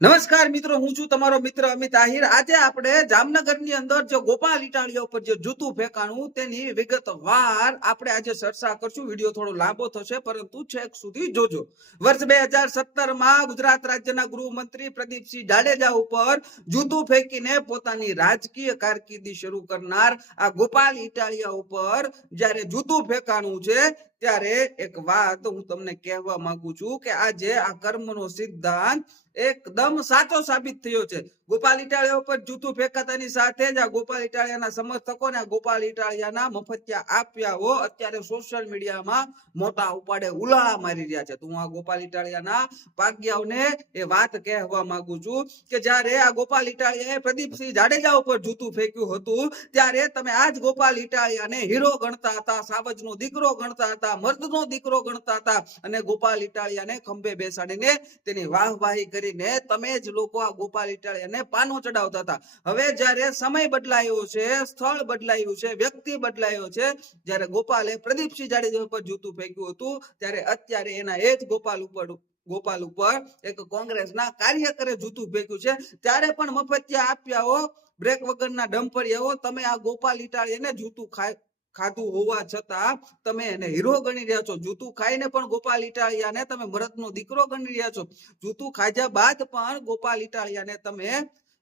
નમસ્કાર મિત્રો, હું છું તમારો મિત્ર અમિત આહિર। આજે આપણે જામનગરની અંદર જે ગોપાલ ઇટાલિયા ઉપર જે જૂતું ફેંકાણું તેની વિગતવાર આપણે આજે ચર્ચા કરશું। વિડીયો થોડો લાંબો થશે પરંતુ છેક સુધી જોજો। વર્ષ 2017માં ગુજરાત રાજ્યના ગૃહમંત્રી પ્રદીપસિંહ જાડેજા ઉપર જૂતું ફેંકીને પોતાની રાજકીય કારકિર્દી શરૂ કરનાર આ ગોપાલ ઇટાલિયા ઉપર જ્યારે જૂતું ફેંકાણું છે ત્યારે એક વાત હું તમને કહેવા માંગુ છું કે આજે આ કર્મનો સિદ્ધાંત એકદમ સાચો સાબિત થયો છે। ગોપાલ ઇટાલિયા ઉપર જૂતું ફેંકાતાની સાથે જ આ ગોપાલ ઇટાલિયાના સમર્થકોને ગોપાલ ઇટાલિયાના મફતિયા આપ્યાઓ અત્યારે સોશિયલ મીડિયામાં મોટા ઉપાડે ઉલાળા મારી રહ્યા છે। તો હું આ ગોપાલ ઇટાલિયાના ભાગ્યાઓને એ વાત કહેવા માંગુ છું કે જ્યારે આ ગોપાલ ઇટાલિયાએ પ્રદીપસિંહ જાડેજા ઉપર જૂતું ફેંક્યું હતું ત્યારે તમે આજ ગોપાલ ઇટાલિયાને હીરો ગણતા હતા, સાવજનો દીકરો ગણતા હતા, મર્દનો દીકરો ગણતા હતા અને ગોપાલ ઇટાલિયાને ખંભે બેસાડીને તેની વાહવાહી કરીને તમે જ લોકો આ ગોપાલ ઇટાલિયાને પાનો ચડાવતા હતા। હવે જ્યારે સમય બદલાયો છે, સ્થળ બદલાયું છે, વ્યક્તિ બદલાયો છે, જ્યારે ગોપાલે પ્રદીપસિંહ જાડેજા ઉપર જૂતું ફેંક્યું હતું ત્યારે અત્યારે એના એ જ ગોપાલ ઉપર એક કોંગ્રેસના કાર્યકરે જૂતું ફેંક્યું છે। ત્યારે પણ મફતિયા આપ્યાઓ, બ્રેક વગરના ડમ્પરિયાઓ, તમે આ ગોપાલ ઇટાલિયાને જૂતું ખાધું હોવા છતાં તમે એને હીરો ગણી રહ્યા છો। જૂતું ખાઈને પણ ગોપાલ ઇટાલિયાને તમે મરદનો દીકરો ગણી રહ્યા છો। જૂતું ખાધા બાદ પણ ગોપાલ ઇટાલિયાને તમે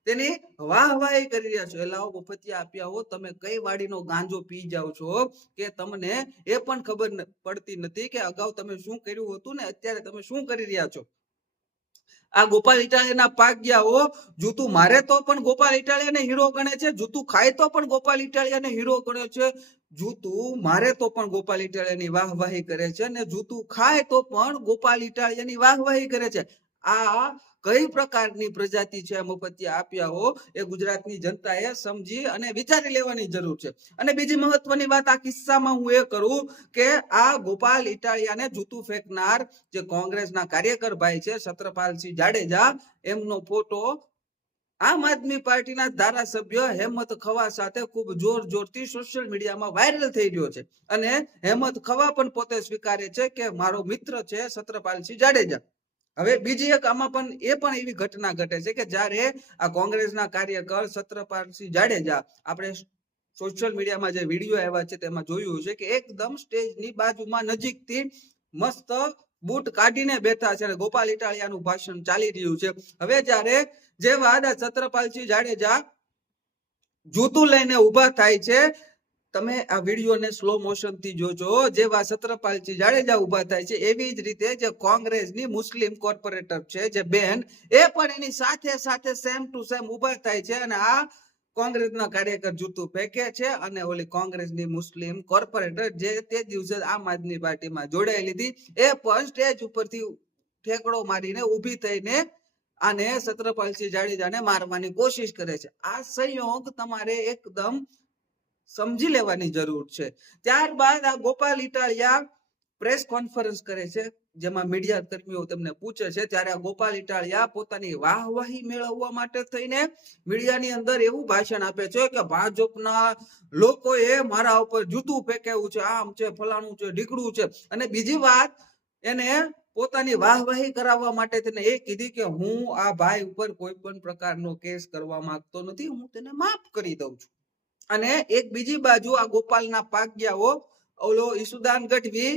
તેની વાહવાહી કરી રહ્યા છો। એલાઓ મફતિયા આપ્યાઓ, તમે કઈ વાડીનો ગાંજો પી જાઓ છો કે તમને એ પણ ખબર પડતી નથી કે અગાઉ તમે શું કર્યું હતું ને અત્યારે તમે શું કરી રહ્યા છો। આ ગોપાલ ઇટાલિયાના પાગ્યાઓ જૂતું મારે તો પણ ગોપાલ ઇટાલિયાને હીરો ગણે છે, જૂતું ખાય તો પણ ગોપાલ ઇટાલિયાને હીરો ગણે છે, જૂતું મારે તો પણ ગોપાલ ઇટાલિયાની વાહવાહી કરે છે અને જૂતું ખાય તો પણ ગોપાલ ઇટાલિયાની વાહવાહી કરે છે। આ કઈ પ્રકારની પ્રજાતિ છે મફતિયા આપ્યાઓ એ ગુજરાતની જનતાએ સમજી અને વિચારી લેવાની જરૂર છે। અને બીજી મહત્વની વાત આ કિસ્સામાં હું એ કરું કે આ ગોપાલ ઇટાલિયાને જૂતું ફેંકનાર જે કોંગ્રેસના કાર્યકર ભાઈ છે છત્રપાલસિંહ જાડેજા, એમનો ફોટો આમ આદમી પાર્ટીના ધારાસભ્ય હેમંત ખવા સાથે ખૂબ જોરથી સોશિયલ મીડિયામાં વાયરલ થઈ રહ્યો છે અને હેમંત ખવા પણ પોતે સ્વીકારે છે કે મારો મિત્ર છે છત્રપાલસિંહ જાડેજા। હવે બીજી એક આમાં પણ એવી ઘટના ઘટે છે કે જ્યારે આ કોંગ્રેસના કાર્યકર છત્રપાલસિંહ જાડેજા, આપણે સોશિયલ મીડિયામાં જે વિડીયો આવ્યા છે તેમાં જોયું છે કે એકદમ સ્ટેજની બાજુમાં નજીકથી મસ્ત બૂટ કાઢીને બેઠા છે અને ગોપાલ ઇટાલિયાનું ભાષણ ચાલી રહ્યું છે। હવે જ્યારે જે વાદા છત્રપાલસિંહ જાડેજા જૂતું લઈને ઉભા થાય છે, તમે આ વિડીયોને સ્લો મોશન થી જોજો, જેવા છત્રપાલસિંહ જાડેજા ઉભા થાય છે એવી જ રીતે જે કોંગ્રેસની મુસ્લિમ કોર્પોરેટર છે જે બેન, એ પણ એની સાથે સાથે સેમ ટુ સેમ ઉભા થાય છે અને આ કોંગ્રેસના કાર્યકર જૂતું ફેંકે છે અને ઓલી કોંગ્રેસની મુસ્લિમ કોર્પોરેટર જે તે દિવસે આમ આદમી પાર્ટીમાં જોડાયેલી હતી એ પણ સ્ટેજ ઉપરથી ઠેકડો મારીને ઊભી થઈને આને છત્રપાલસિંહ જાડેજાને મારવાની કોશિશ કરે છે। આ સંયોગ તમારે એકદમ સમજી લેવાની જરૂર છે। ત્યારબાદ આ ગોપાલ ઇટાલિયા પ્રેસ કોન્ફરન્સ કરે છે જેમાં મીડિયા કર્મીઓ તેમને પૂછે છે ત્યારે આ ગોપાલ ઇટાલિયા પોતાની વાહવાહી મેળવવા માટે થઈને મીડિયાની અંદર એવું ભાષણ આપે છે કે ભાજપના લોકોએ મારા ઉપર જૂતું ફેંકેવું છે, આમ છે, ફલાણું છે, ઢીકડું છે। અને બીજી વાત, એને પોતાની વાહવાહી કરાવવા માટે તેને એ કીધી કે હું આ ભાઈ ઉપર કોઈ પણ પ્રકારનો કેસ કરવા માંગતો નથી, હું તેને માફ કરી દઉં છું। અને એક બીજી બાજુ આ ગોપાલના પાગ્યાઓ, ઓલો ઈસુદાન ગઢવી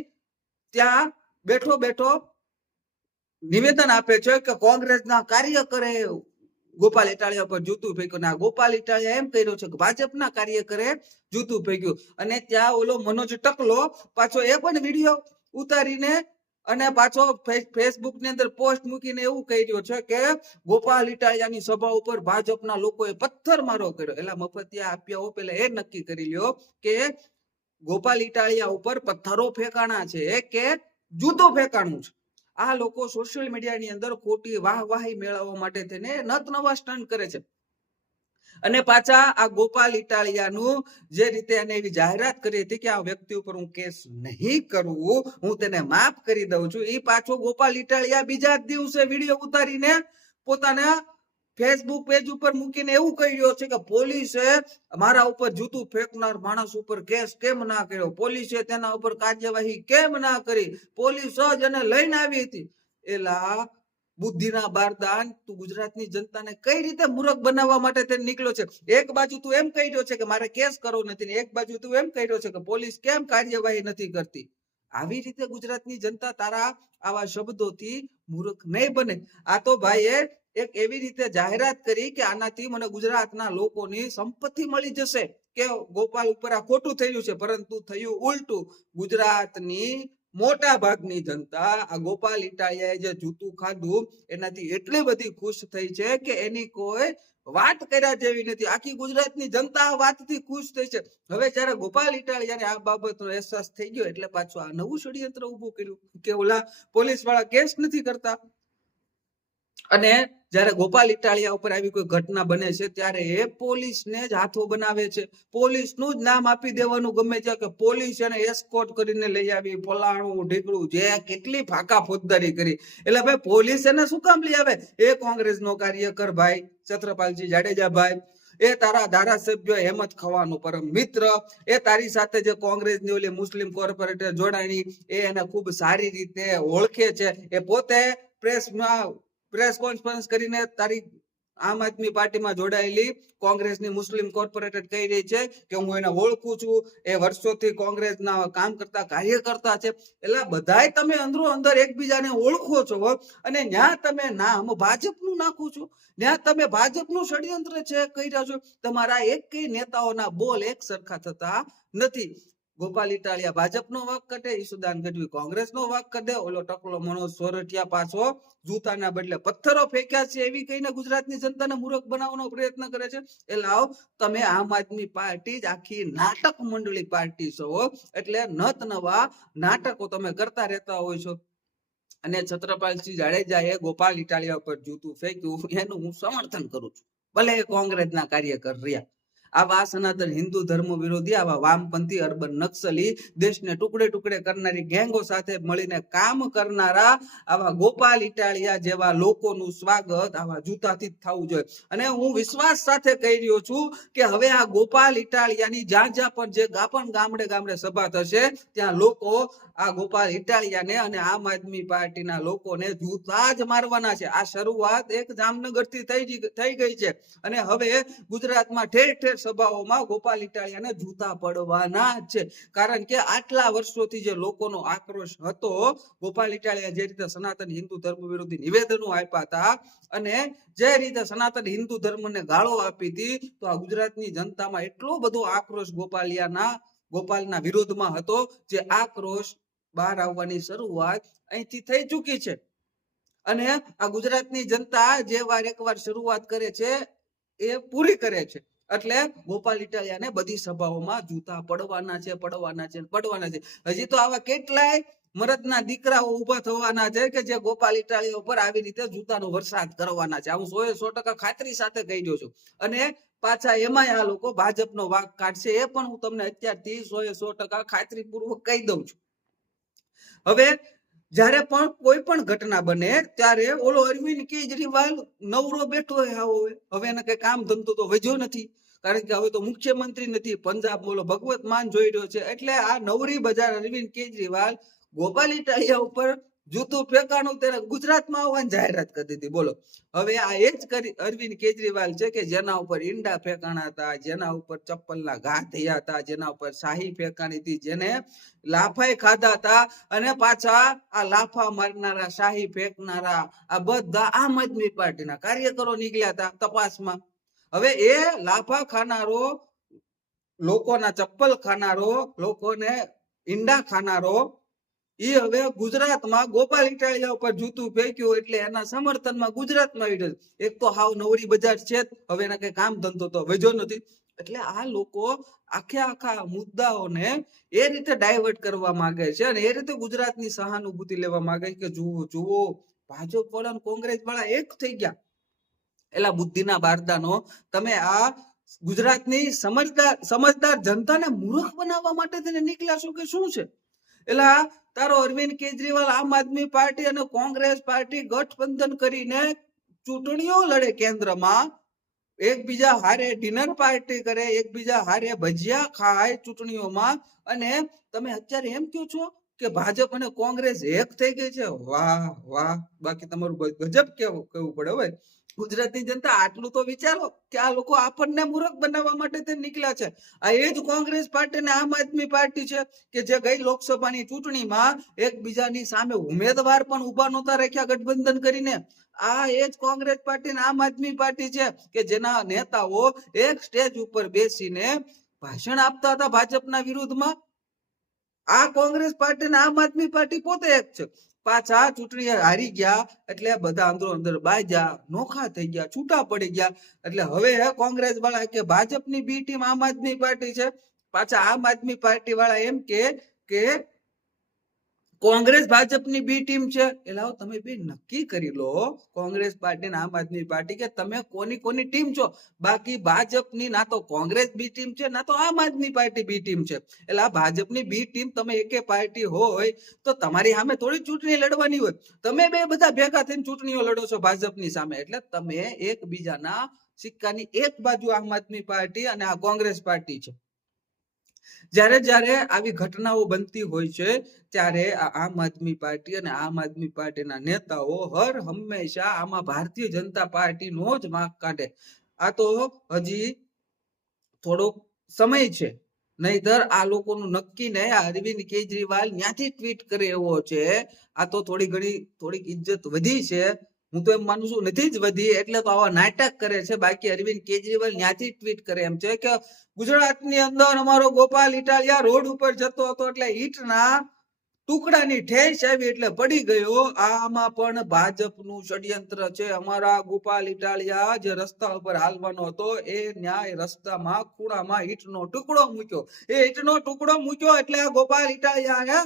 ત્યાં બેઠો બેઠો નિવેદન આપે છે કે કોંગ્રેસના કાર્યકરે ગોપાલ ઇટાલિયા પર જૂતું ફેંક્યું, ના ગોપાલ ઇટાલિયા એમ કર્યો છે કે ભાજપના કાર્યકરે જૂતું ફેંક્યું। અને ત્યાં ઓલો મનોજ ટકલો પાછો એ પણ વિડીયો ઉતારીને અને પાછો ફેસબુક ની અંદર પોસ્ટ મૂકીને એવું કહી રહ્યો છે કે ગોપાલ ઇટાલિયાની સભા ઉપર ભાજપના લોકોએ પથ્થરમારો કર્યો। એટલે મફતિયા આપ્યાઓ પેલા એ નક્કી કરી લ્યો કે ગોપાલ ઇટાલિયા ઉપર પથ્થરો ફેંકાણા છે કે જૂતું ફેંકાણું છે। આ લોકો સોશિયલ મીડિયાની અંદર ખોટી વાહવાહી મેળવવા માટે તેને નત નવા સ્ટન્ટ કરે છે। અને પાછા આ ગોપાલ ઇટાલિયાનું જે રીતે એને એવી જાહેરાત કરી હતી કે આ વ્યક્તિ ઉપર હું કેસ નહીં કરું, હું તેને માફ કરી દઉં છું, એ પાછો ગોપાલ ઇટાલિયા બીજા જ દિવસે વિડીયો ઉતારીને પોતાના ફેસબુક પેજ ઉપર મૂકીને એવું કહી રહ્યો છે કે પોલીસે મારા ઉપર જૂતું ફેંકનાર માણસ ઉપર કેસ કેમ ના કર્યો, પોલીસે તેના ઉપર કાર્યવાહી કેમ ના કરી, પોલીસ જ એને લઈને આવી હતી। એલા બુદ્ધિના બારદાન, તું ગુજરાતની જનતાને કઈ રીતે મૂર્ખ બનાવવા માટે તે નીકળ્યો છે? એક બાજુ તું એમ કહી રહ્યો છે કે મારે કેસ કરવો નથી, ને એક બાજુ તું એમ કહી રહ્યો છે કે પોલીસ કેમ કાર્યવાહી નથી કરતી. આવી રીતે ગુજરાતની જનતા તારા આવા શબ્દોથી મૂર્ખ નહીં બને. આ તો ભાઈએ એક એવી રીતે જાહેરાત કરી કે આનાથી મને ગુજરાતના લોકોની સંપત્તિ મળી જશે, કે ગોપાલ ઉપર આ ખોટું થયું છે, પરંતુ થયું ઉલટું. ગુજરાતની મોટા ભાગની જનતા આ ગોપાલ ઇટાલિયાએ જે જૂતું ખાધું એનાથી એટલી બધી ખુશ થઈ છે કે એની કોઈ વાત કર્યા જેવી નથી. આખી ગુજરાતની જનતા આ વાતથી ખુશ થઈ છે. હવે જયારે ગોપાલ ઇટાલિયાને આ બાબતનો અહેસાસ થઈ ગયો એટલે પાછું આ નવું ષડયંત્ર ઉભું કર્યું કે ઓલા પોલીસ વાળા કેસ નથી કરતા. અને જયારે ગોપાલ ઇટાલિયા ઉપર આવી કોઈ ઘટના બને છે ત્યારે એ પોલીસને જ હાથો બનાવે છે. પોલીસનું જ નામ આપી દેવાનું ગમે છે કે પોલીસ એને એસ્કોર્ટ કરીને લઈ આવી, ફલાણું ઢીકડું, જે કેટલી ફાકા ફોજદારી કરી. એટલે ભાઈ પોલીસ એને શું કામ લઈ આવે? એ કોંગ્રેસનો કાર્યકર ભાઈ છત્રપાલસિંહ જાડેજા ભાઈ, એ તારા ધારાસભ્ય હેમંત ખવાનો પરમ મિત્ર, એ તારી સાથે જે કોંગ્રેસની ઓલી મુસ્લિમ કોર્પોરેટર જોડાણી, એ એને ખૂબ સારી રીતે ઓળખે છે. એ પોતે પ્રેસ કોન્ફરન્સ કરીને તારી આમ આદમી પાર્ટીમાં જોડાયેલી કોંગ્રેસની મુસ્લિમ કોર્પોરેટર કહી રહી છે કે હું એને ઓળખું છું, એ વર્ષોથી કોંગ્રેસના કામ કરતા કાર્યકર્તા છે. એટલે બધાય તમે અંદરો અંદર એકબીજાને ઓળખો છો, અને ત્યાં તમે નામ ભાજપનું નાખો છો, ત્યાં તમે ભાજપનું ષડયંત્ર છે કહી રહ્યા છો. તમારા એક નેતાઓના બોલ એક સરખા થતા નથી. ગોપાલ ઇટાલિયા ભાજપનો વાક કાઢે, ઈસુદાન ગઢવી કોંગ્રેસનો વાક કાઢે, ઓલો ટકલો મનોજ સોરઠિયા પાછો જૂતાના બદલે પથ્થરો ફેંક્યા છે એવી કહીને ગુજરાતની જનતાને મૂર્ખ બનાવવાનો પ્રયત્ન કરે છે. એ લાવ, તમે આમ આદમી પાર્ટી જ આખી નાટક મંડળી પાર્ટી છો, એટલે નત નવા નાટકો તમે કરતા રહેતા હોય છો. અને છત્રપાલસિંહ જાડેજાએ ગોપાલ ઇટાલિયા ઉપર જૂતું ફેંક્યું એનું હું સમર્થન કરું છું, ભલે કોંગ્રેસના કાર્યકર રહ્યા. આવા સનાતન હિન્દુ ધર્મ વિરોધી, આવા વામપંથી અર્બન નક્સલી, દેશને ટુકડે ટુકડે કરનારી ગેંગો સાથે મળીને કામ કરનારા આવા ગોપાલ ઇટાલિયા જેવા લોકોનું સ્વાગત આવા જૂતાથી જ થવું જોઈએ. અને હું વિશ્વાસ સાથે કહી રહ્યો છું કે હવે આ ગોપાલ ઇટાલિયાની જ્યાં જ્યાં પણ જે પણ ગામડે ગામડે સભા થશે ત્યાં લોકો આ ગોપાલ ઇટાલિયાને અને આમ આદમી પાર્ટીના લોકોને જૂતા જ મારવાના છે. આ શરૂઆત એક જામનગરથી થઈ ગઈ છે, અને હવે ગુજરાતમાં ઠેર ઠેર સભાઓમાં ગોપાલ ઇટાલિયાને જૂતા પડવાના જ છે. કારણ કે આટલા વર્ષોથી જે લોકોનો આક્રોશ હતો, ગોપાલ ઇટાલિયા જે રીતે સનાતન હિન્દુ ધર્મ વિરોધી નિવેદનો આપ્યા હતા અને જે રીતે સનાતન હિન્દુ ધર્મને ગાળો આપી હતી, તો આ ગુજરાતની જનતામાં એટલો બધો આક્રોશ ગોપાલના વિરોધમાં હતો, જે આક્રોશ બહાર આવવાની શરૂઆત અહીંથી થઈ ચૂકી છે. અને આ ગુજરાતની જનતા જે વાર એકવાર શરૂઆત કરે છે એ પૂરી કરે છે. એટલે ગોપાલ ઇટાલિયાને બધી સભાઓમાં જૂતા પડવાના છે. હજી તો આવા કેટલાય મરદના દીકરાઓ ઉભા થવાના છે કે જે ગોપાલ ઇટાલિયા ઉપર આવી રીતે જૂતાનો વરસાદ કરવાના છે. હું 100% ખાતરી સાથે કહી રહ્યો છું. અને પાછા એમાંય આ લોકો ભાજપનો વાંક કાઢશે, એ પણ હું તમને અત્યારથી 100% ખાતરીપૂર્વક કહી દઉં છું. હવે જ્યારે પણ કોઈ પણ ઘટના બને ત્યારે ઓલો અરવિંદ કેજરીવાલ નવરો બેઠો હોય, હવે એને કઈ કામ ધંધો તો વધ્યો નથી, કારણ કે હવે તો મુખ્યમંત્રી નથી, પંજાબ બોલો ભગવત માન જોઈ રહ્યો છે. એટલે આ નવરી બજાર અરવિંદ કેજરીવાલ ગોપાલ ઇટાલિયા ઉપર જૂતું ફેંકાણું ત્યારે ગુજરાતમાં આવવાની જાહેરાત કરી દીધી. બોલો, હવે આ એ જ અરવિંદ કેજરીવાલ છે કે જેના ઉપર ઈંડા ફેંકાણા હતા, જેના ઉપર ચપ્પલના ઘા થયા હતા, જેના ઉપર શાહી ફેંકાણી હતી, જેને લાફાઈ ખાધા હતા, અને પાછા આ લાફા મારનારા, શાહી ફેંકનારા આ બધા આમ આદમી પાર્ટીના કાર્યકરો નીકળ્યા હતા તપાસમાં. હવે એ લાફા ખાનારો, લોકોના ચપ્પલ ખાનારો, લોકોને ઈંડા ખાનારો, એ હવે ગુજરાતમાં ગોપાલ ઇટાલિયા ઉપર જૂતું ફેંક્યું એટલે એના સમર્થનમાં ગુજરાતમાં આવી ગયું. એક તો હાવ નવરી બજાર છે, હવે એના કઈ કામ ધંધો તો વધ્યો નથી. એટલે આ લોકો આખા મુદ્દાઓને એ રીતે ડાયવર્ટ કરવા માંગે છે, અને એ રીતે ગુજરાતની સહાનુભૂતિ લેવા માંગે છે કે જુઓ ભાજપ વાળા કોંગ્રેસ વાળા એક થઈ ગયા. એલા બુદ્ધિના બારદાનો, તમે આ ગુજરાતની સમજદાર જનતાને મૂર્ખ બનાવવા માટે તેને નીકળ્યા છો કે શું છે? એટલે તારો અરવિંદ કેજરીવાલ આમ આદમી પાર્ટી અને કોંગ્રેસ પાર્ટી ગઠબંધન કરીને ચૂંટણીઓ લડે કેન્દ્રમાં, એકબીજા હારે ડિનર પાર્ટી કરે, એકબીજા હારે ભજીયા ખાય ચૂંટણીઓમાં, અને તમે અત્યારે એમ કહો છો કે ભાજપ અને કોંગ્રેસ એક થઈ ગઈ છે. વાહ વાહ, બાકી તમારું ગજબ કેવું કેવું પડે હવે. ગુજરાતની જનતા આટલું તો વિચારો કે આ લોકો આપણને મૂર્ખ બનાવવા માટે તે નીકળ્યા છે. આ એ જ કોંગ્રેસ પાર્ટી અને આમ આદમી પાર્ટી છે કે જે ગઈ લોકસભાની ચૂંટણીમાં એકબીજાની સામે ઉમેદવાર પણ ઉભા નહોતા રાખ્યા ગઠબંધન કરીને. આ એ જ કોંગ્રેસ પાર્ટી અને આમ આદમી પાર્ટી છે કે જેના નેતાઓ એક સ્ટેજ ઉપર બેસીને ભાષણ આપતા હતા ભાજપના વિરુદ્ધમાં. આ કોંગ્રેસ પાર્ટી અને આમ આદમી પાર્ટી પોતે એક છે. પાછા ચૂંટણી હારી ગયા એટલે બધા અંદરો અંદર બાજ્યા, નોખા થઈ ગયા, છૂટા પડી ગયા. એટલે હવે કોંગ્રેસ વાળા કે ભાજપની બી ટીમ આમ આદમી પાર્ટી છે. પાછા આમ આદમી પાર્ટી વાળા એમ કે કોંગ્રેસ ભાજપની બી ટીમ છે. એટલે તમે બે નક્કી કરી લો, કોંગ્રેસ પાર્ટી આમ આદમી પાર્ટી, કે તમે કોની કોની ટીમ છો. બાકી ભાજપની ના તો કોંગ્રેસ બી ટીમ છે, ના તો આમ આદમી પાર્ટી બી ટીમ છે. એટલે આ ભાજપની બી ટીમ તમે એકે પાર્ટી હોય તો તમારી સામે થોડી ચૂંટણી લડવાની હોય. તમે બે બધા ભેગા થઈને ચૂંટણીઓ લડો છો ભાજપની સામે. એટલે તમે એકબીજાના સિક્કાની એક બાજુ આમ આદમી પાર્ટી અને આ કોંગ્રેસ પાર્ટી છે. જ્યારે જ્યારે આવી ઘટનાઓ બનતી હોય છે ત્યારે આમ આદમી પાર્ટી અને આમ આદમી પાર્ટીના નેતાઓ હર હંમેશા આમાં ભારતીય જનતા પાર્ટીનો જ વાંક કાઢે. આ તો હજી થોડોક સમય છે, નહીતર આ લોકોનું નક્કી નહીં. અરવિંદ કેજરીવાલ ત્યાંથી ટ્વીટ કરે એવો છે. આ તો થોડીક ઇજ્જત વધી છે. હું તો એમ માનું છું નથી જ વધી, એટલે તો આવા નાટક કરે છે. બાકી અરવિંદ કેજરીવાલ ત્યાંથી ટ્વીટ કરે એમ છે કે ગુજરાતની અંદર અમારો ગોપાલ ઇટાલિયા રોડ ઉપર જતો હતો એટલે ઈંટના ટુકડાની ઠેસ આવી એટલે પડી ગયો. આમાં પણ ભાજપનું ષડયંત્ર છે. અમારા ગોપાલ ઇટાલિયા જે રસ્તા ઉપર હાલવાનો હતો એ ન્યાય રસ્તામાં ખૂણામાં ઈંટનો ટુકડો મૂક્યો. એ ઈંટનો ટુકડો મૂક્યો એટલે આ ગોપાલ ઇટાલિયા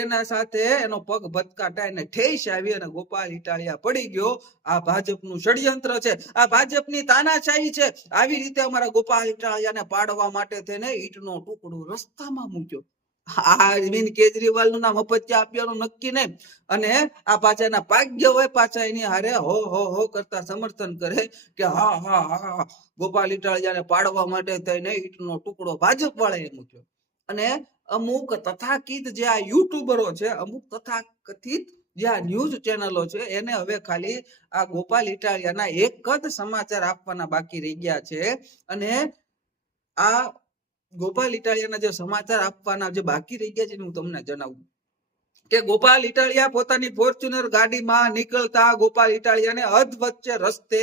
એના સાથે એનો પગ ભટકાટાઈને ઠેસ આવી અને ગોપાલ ઇટાલિયા પડી ગયો. આ ભાજપનું ષડયંત્ર છે, આ ભાજપની તાનાશાહી છે. આવી રીતે અમારા ગોપાલ ઇટાલિયાને પાડવા માટે થઈને ઈંટનો ટુકડો રસ્તામાં મૂક્યો. અરવિંદ કેજરીવાલ નું નામ મફતિયા આપવાનું નક્કી નહીં, અને આ પાછા એના ભાગ્ય હોય પાછા એની હારે હો કરતા સમર્થન કરે કે હા હા હા ગોપાલ ઇટાલિયાને પાડવા માટે થઈને ઈંટનો ટુકડો ભાજપ વાળાએ મૂક્યો. અને અમુક તથાકથિત જે આ યુટ્યુબરો છે, અમુક તથાકથિત જે આ ન્યૂઝ ચેનલો છે, એને હવે ખાલી આ ગોપાલ ઇટાલિયાના એક જ સમાચાર આપવાના બાકી રહી ગયા છે. અને આ ગોપાલ ઇટાલિયાના જે સમાચાર આપવાના જે બાકી રહી ગયા છે હું તમને જણાવું કે ગોપાલ ઇટાલિયા પોતાની ફોર્ચ્યુનર ગાડીમાં નીકળતા ગોપાલ ઇટાલિયાને અધ વચ્ચે રસ્તે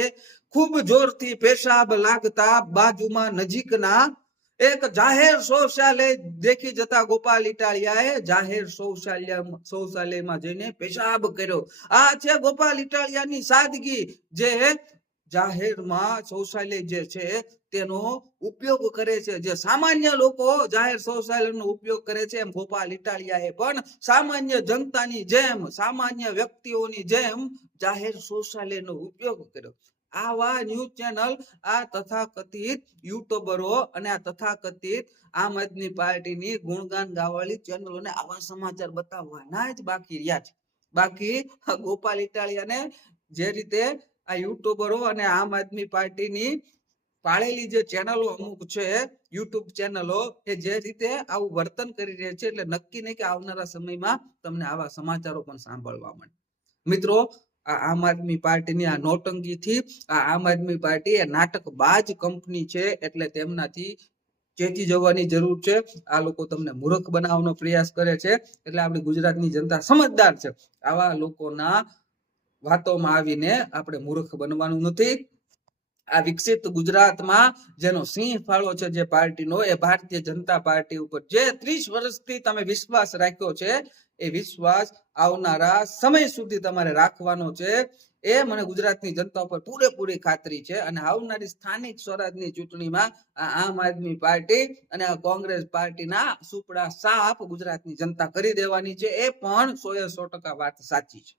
ખૂબ જોરથી પેશાબ લાગતા બાજુમાં નજીકના એક જાહેર શૌચાલય દેખી જતા ગોપાલ ઇટાલિયાએ જાહેર શૌચાલયમાં જઈને પેશાબ કર્યો. આ છે ગોપાલ ઇટાલિયાની સાદગી, જે જાહેરમાં શૌચાલય જે છે તેનો ઉપયોગ કરે છે. જે સામાન્ય લોકો જાહેર શૌચાલયનો ઉપયોગ કરે છે, એમ ગોપાલ ઇટાલિયાએ પણ સામાન્ય જનતાની જેમ, સામાન્ય વ્યક્તિઓની જેમ જાહેર શૌચાલયનો ઉપયોગ કર્યો. આવા ન્યૂઝ ચેનલ, આ તથાકથિત યુટ્યુબરો અને આ તથાકથિત આમ આદમી પાર્ટીની ગુણગાન ગાવાળી ચેનલોને આવા સમાચાર બતાવવાના જ બાકી રહ્યા છે. બાકી ગોપાલ ઇટાલિયાને જે રીતે આ યુટ્યુબરો અને આમ આદમી પાર્ટીની પાળેલી જે ચેનલો અમુક છે, યુટ્યુબ ચેનલો, એ જે રીતે આવું વર્તન કરી રહી છે, એટલે નક્કી નહીં કે આવનારા સમયમાં તમને આવા સમાચારો પણ સાંભળવા મળે. મિત્રો, આ આમ આદમી પાર્ટીની આ નોટંકીથી આ આમ આદમી પાર્ટી એ નાટકબાજ કંપની છે, એટલે તેમનાથી ચેતી જવાની જરૂર છે. આ લોકો તમને મૂર્ખ બનાવવાનો પ્રયાસ કરે છે, એટલે આપણી ગુજરાતની જનતા સમજદાર છે. આવા લોકોના વાતોમાં આવીને આપણે મૂર્ખ બનવાનું નથી. આ વિકસિત ગુજરાતમાં જેનો સિંહ ફાળો છે જે પાર્ટીનો, એ ભારતીય જનતા પાર્ટી ઉપર જે 30 વર્ષથી તમે વિશ્વાસ રાખ્યો છે, એ વિશ્વાસ આવનારા સમય સુધી તમારે રાખવાનો છે. એ મને ગુજરાતની જનતા ઉપર પૂરેપૂરી ખાતરી છે. અને આવનારી સ્થાનિક સ્વરાજની ચૂંટણીમાં આ આમ આદમી પાર્ટી અને આ કોંગ્રેસ પાર્ટીના સુપડા સાફ ગુજરાતની જનતા કરી દેવાની છે. એ પણ 100% વાત સાચી છે.